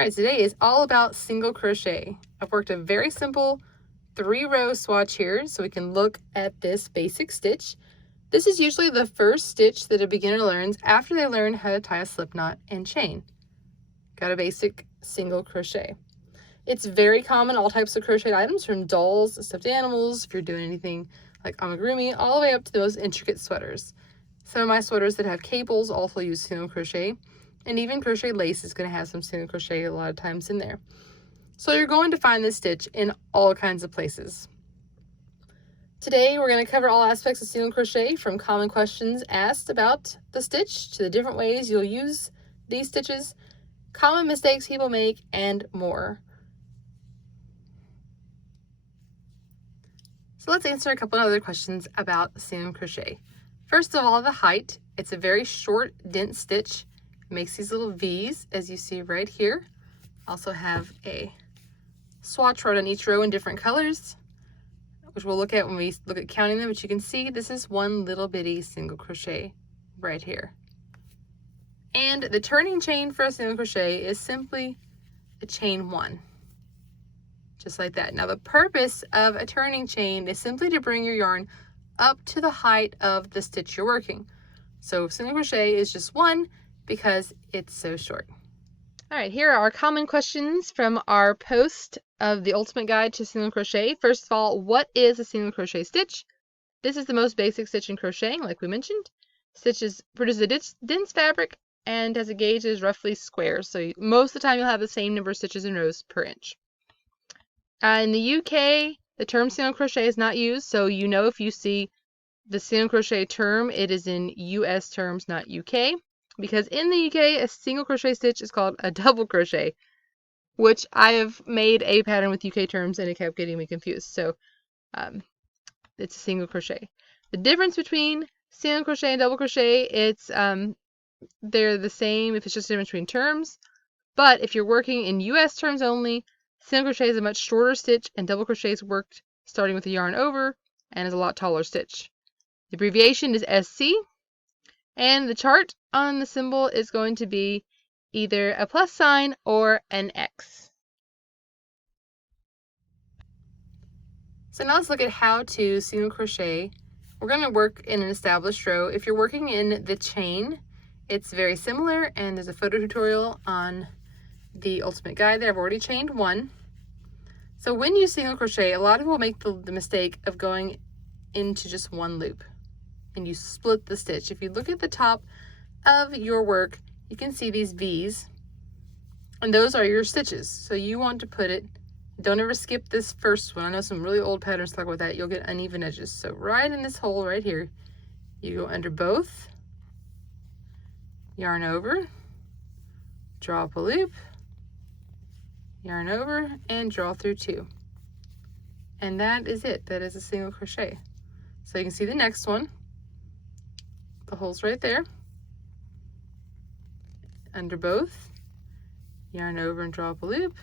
All right, today is all about single crochet. I've worked a very simple 3-row swatch here so we can look at this basic stitch. This is usually the first stitch that a beginner learns after they learn how to tie a slip knot and chain. Got a basic single crochet. It's very common, all types of crochet items, from dolls, stuffed animals, if you're doing anything like amigurumi, all the way up to the most intricate sweaters. Some of my sweaters that have cables also use single crochet, and even crochet lace is going to have some single crochet a lot of times in there. So you're going to find this stitch in all kinds of places. Today we're going to cover all aspects of single crochet, from common questions asked about the stitch to the different ways you'll use these stitches, common mistakes people make, and more. So let's answer a couple of other questions about single crochet. First of all, the height. It's a very short, dense stitch. It makes these little V's, as you see right here. Also have a swatch right on each row in different colors, which we'll look at when we look at counting them. But you can see this is one little bitty single crochet right here. And the turning chain for a single crochet is simply a chain 1. Just like that. Now the purpose of a turning chain is simply to bring your yarn up to the height of the stitch you're working. So single crochet is just 1 because it's so short. All right, here are our common questions from our post of the Ultimate Guide to Single Crochet. First of all, what is a single crochet stitch? This is the most basic stitch in crocheting, like we mentioned. Stitches produces a dense fabric and has a gauge that is roughly square, so most of the time you'll have the same number of stitches in rows per inch. In the UK, the term single crochet is not used, so you know if you see the single crochet term, it is in US terms, not UK. Because in the UK, a single crochet stitch is called a double crochet, which I have made a pattern with UK terms and it kept getting me confused. So it's a single crochet. The difference between single crochet and double crochet, it's they're the same if it's just a difference between terms. But if you're working in US terms only, single crochet is a much shorter stitch and double crochet is worked starting with the yarn over and is a lot taller stitch. The abbreviation is SC. And the chart on the symbol is going to be either a plus sign or an X. So now let's look at how to single crochet. We're going to work in an established row. If you're working in the chain, it's very similar, and there's a photo tutorial on the Ultimate Guide there. I've already chained 1. So when you single crochet, a lot of people make the mistake of going into just 1 loop. And you split the stitch. If you look at the top of your work, you can see these V's, and those are your stitches. So you want to put it, don't ever skip this first one. I know some really old patterns talk about that. You'll get uneven edges. So right in this hole right here, you go under both, yarn over, draw up a loop, yarn over, and draw through 2. And that is it. That is a single crochet. So you can see the next one. The hole's right there. Under both, yarn over and draw up a loop,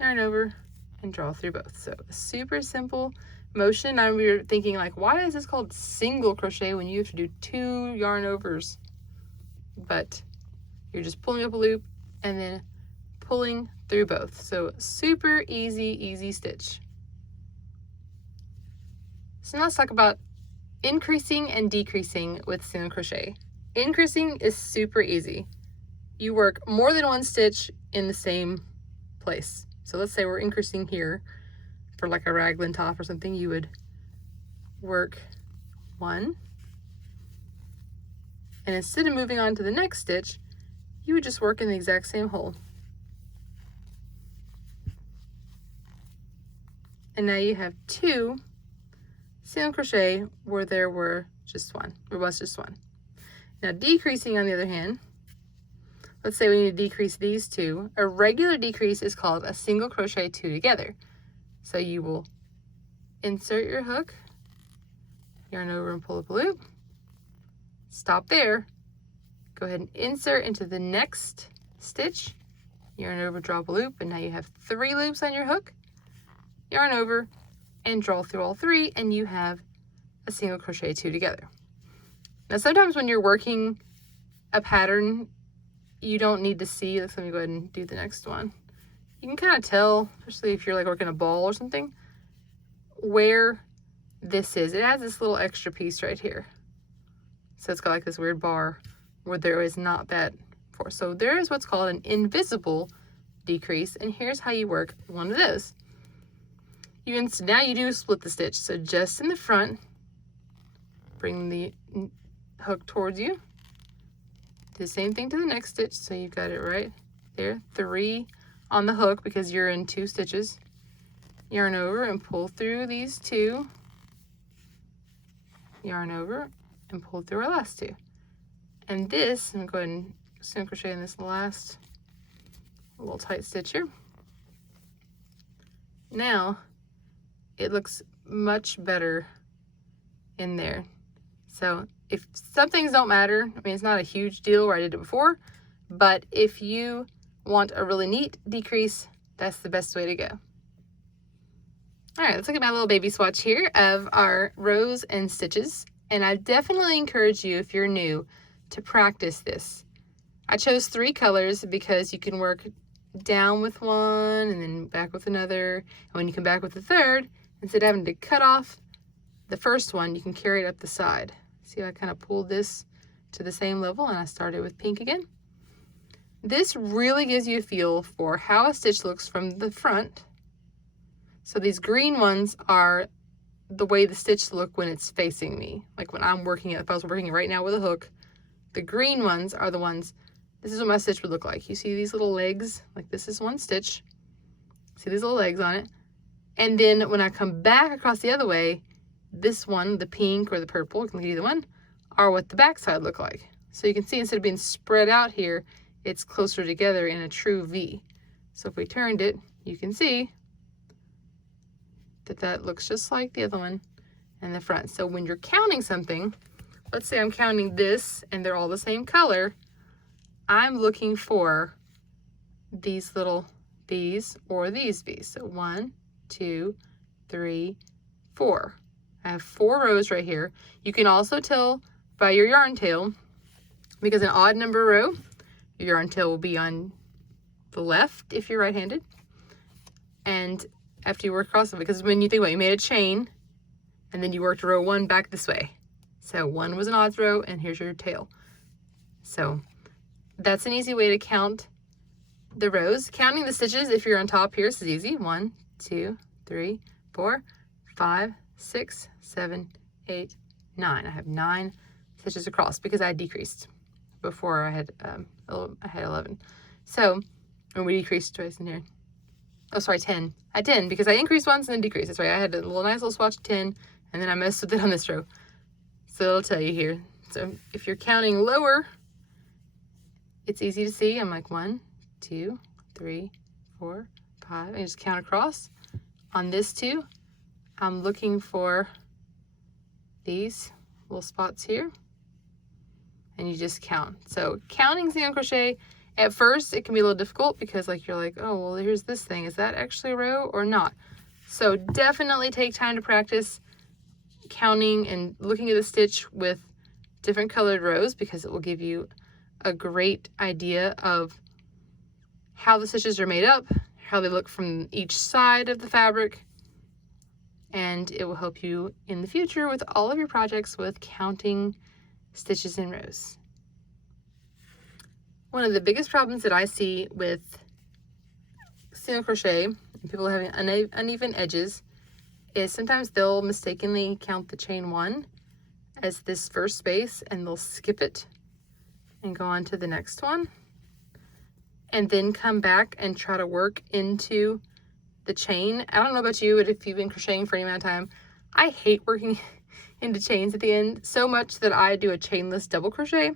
yarn over and draw through both. So a super simple motion. Now you're thinking like, why is this called single crochet when you have to do 2 yarn overs? But you're just pulling up a loop and then pulling through both. So super easy stitch. So now let's talk about increasing and decreasing with single crochet. Increasing is super easy. You work more than 1 stitch in the same place. So let's say we're increasing here for like a raglan top or something. You would work 1, and instead of moving on to the next stitch, you would just work in the exact same hole. And now you have 2 single crochet where there were just 1. There was just 1. Now decreasing, on the other hand, let's say we need to decrease these 2. A regular decrease is called a single crochet 2 together. So you will insert your hook, yarn over and pull up a loop, stop there, go ahead and insert into the next stitch, yarn over, draw up a loop, and now you have 3 loops on your hook, yarn over, and draw through all 3, and you have a single crochet 2 together. Now sometimes when you're working a pattern, you don't need to see. Let me go ahead and do the next one. You can kind of tell, especially if you're like working a ball or something, where this is. It has this little extra piece right here. So it's got like this weird bar where there is not that for. So there is what's called an invisible decrease, and here's how you work one of those. Now you do split the stitch. So just in the front, bring the hook towards you. Do the same thing to the next stitch. So you got it right there. 3 on the hook because you're in 2 stitches. Yarn over and pull through these 2. Yarn over and pull through our last 2. And this, I'm going to go ahead and single crochet in this last little tight stitch here. Now it looks much better in there. So if some things don't matter, I mean, it's not a huge deal where I did it before, but if you want a really neat decrease, that's the best way to go. All right, let's look at my little baby swatch here of our rows and stitches. And I definitely encourage you, if you're new, to practice this. I chose 3 colors because you can work down with one and then back with another. And when you come back with the third, instead of having to cut off the first one, you can carry it up the side. See how I kind of pulled this to the same level, and I started with pink again. This really gives you a feel for how a stitch looks from the front. So these green ones are the way the stitch look when it's facing me. Like when I'm working it, if I was working it right now with a hook, the green ones are the ones, this is what my stitch would look like. You see these little legs, like this is one stitch. See these little legs on it? And then when I come back across the other way, this one, the pink or the purple, you can look at either one, are what the back side look like. So you can see instead of being spread out here, it's closer together in a true V. So if we turned it, you can see that looks just like the other one in the front. So when you're counting something, let's say I'm counting this and they're all the same color, I'm looking for these little V's or these V's. So 1, 2, 3, 4. I have 4 rows right here. You can also tell by your yarn tail, because an odd number row, your yarn tail will be on the left if you're right-handed. And after you work across it, because when you think about it, you made a chain and then you worked row 1 back this way. So 1 was an odd row and here's your tail. So that's an easy way to count the rows. Counting the stitches, if you're on top here, this is easy. 1, 2, 3, 4, 5, 6, 7, 8, 9. I have 9 stitches across because I decreased before I had 11. So, and we decreased twice in here. Oh, sorry, 10. I 10 because I increased once and then decreased. That's right. I had a nice little swatch of 10, and then I messed with it on this row. So it'll tell you here. So if you're counting lower, it's easy to see. I'm like 1, 2, 3, 4, 5. I just count across. On this 2, I'm looking for these little spots here, and you just count. So counting single crochet, at first it can be a little difficult because you're like, oh, well, here's this thing. Is that actually a row or not? So definitely take time to practice counting and looking at the stitch with different colored rows, because it will give you a great idea of how the stitches are made up, how they look from each side of the fabric, and it will help you in the future with all of your projects with counting stitches in rows. One of the biggest problems that I see with single crochet and people having uneven edges is sometimes they'll mistakenly count the chain 1 as this first space, and they'll skip it and go on to the next one, and then come back and try to work into the chain. I don't know about you, but if you've been crocheting for any amount of time, I hate working into chains at the end so much that I do a chainless double crochet.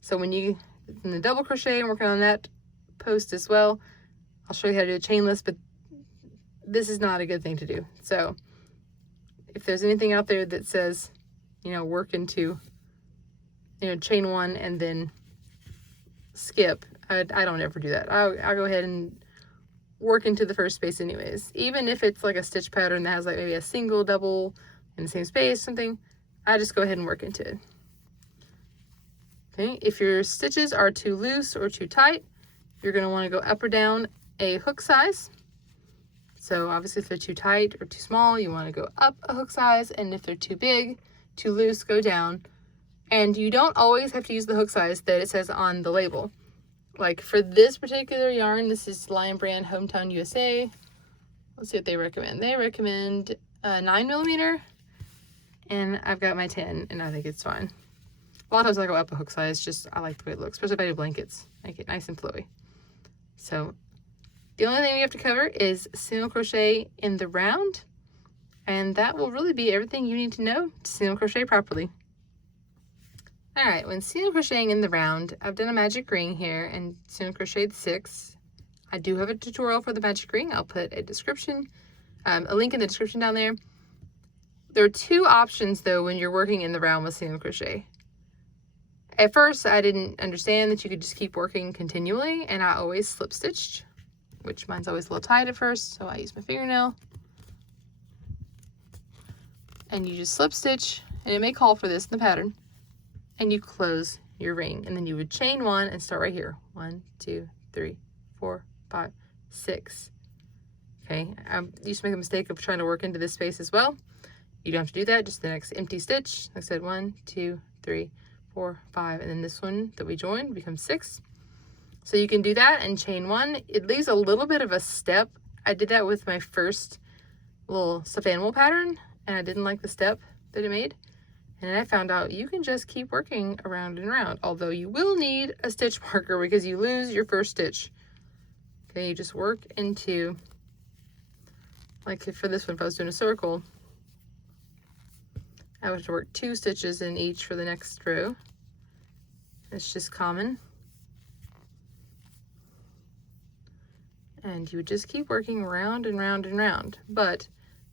So when you in the double crochet and working on that post as well, I'll show you how to do a chainless, but this is not a good thing to do. So if there's anything out there that says, you know, work into, you know, chain 1 and then skip, I don't ever do that. I'll go ahead and work into the first space anyways. Even if it's like a stitch pattern that has like maybe a single, double in the same space, something, I just go ahead and work into it. Okay, if your stitches are too loose or too tight, you're going to want to go up or down a hook size. So obviously if they're too tight or too small, you want to go up a hook size, and if they're too big, too loose, go down. And you don't always have to use the hook size that it says on the label. Like for this particular yarn, this is Lion Brand Hometown USA. Let's see what they recommend. They recommend 9mm, and I've got my 10, and I think it's fine. A lot of times I go up a hook size, just I like the way it looks, especially if I do blankets. Make it nice and flowy. So the only thing we have to cover is single crochet in the round, and that will really be everything you need to know to single crochet properly. All right, when single crocheting in the round, I've done a magic ring here and single crocheted 6. I do have a tutorial for the magic ring. I'll put a description, a link in the description down there. There are 2 options though when you're working in the round with single crochet. At first, I didn't understand that you could just keep working continually, and I always slip stitched, which mine's always a little tight at first, so I use my fingernail. And you just slip stitch, and it may call for this in the pattern, and you close your ring, and then you would chain 1 and start right here. 1, 2, 3, 4, 5, 6. Okay, I used to make a mistake of trying to work into this space as well. You don't have to do that, just the next empty stitch. Like I said, 1, 2, 3, 4, 5, and then this one that we joined becomes 6. So you can do that and chain 1. It leaves a little bit of a step. I did that with my first little stuffed animal pattern, and I didn't like the step that it made. And I found out you can just keep working around and around, although you will need a stitch marker because you lose your first stitch. Okay, you just work into, like for this one, if I was doing a circle, I would have to work 2 stitches in each for the next row. It's just common. And you would just keep working round and round and round. But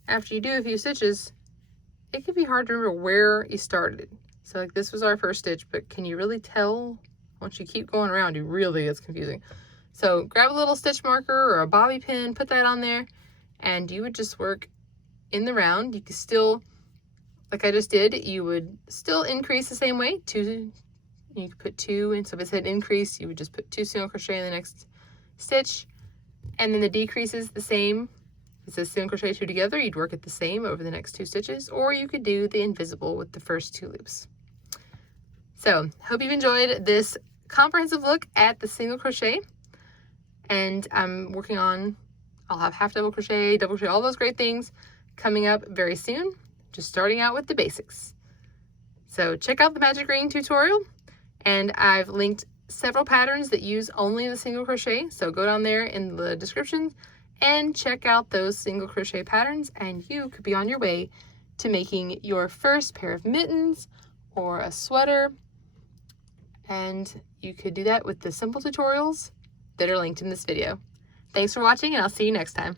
after you do a few stitches, it can be hard to remember where you started. So like this was our first stitch, but can you really tell? Once you keep going around, it really gets confusing. So grab a little stitch marker or a bobby pin, put that on there, and you would just work in the round. You could still, like I just did, you would still increase the same way. You could put 2, and so if it said increase, you would just put 2 single crochet in the next stitch, and then the decrease is the same. If it says single crochet 2 together, you'd work it the same over the next 2 stitches, or you could do the invisible with the first 2 loops. So hope you've enjoyed this comprehensive look at the single crochet, and I'm working on, I'll have half double crochet, double crochet, all those great things coming up very soon, just starting out with the basics. So check out the magic ring tutorial, and I've linked several patterns that use only the single crochet, so go down there in the description and check out those single crochet patterns, and you could be on your way to making your first pair of mittens or a sweater, and you could do that with the simple tutorials that are linked in this video. Thanks for watching, and I'll see you next time.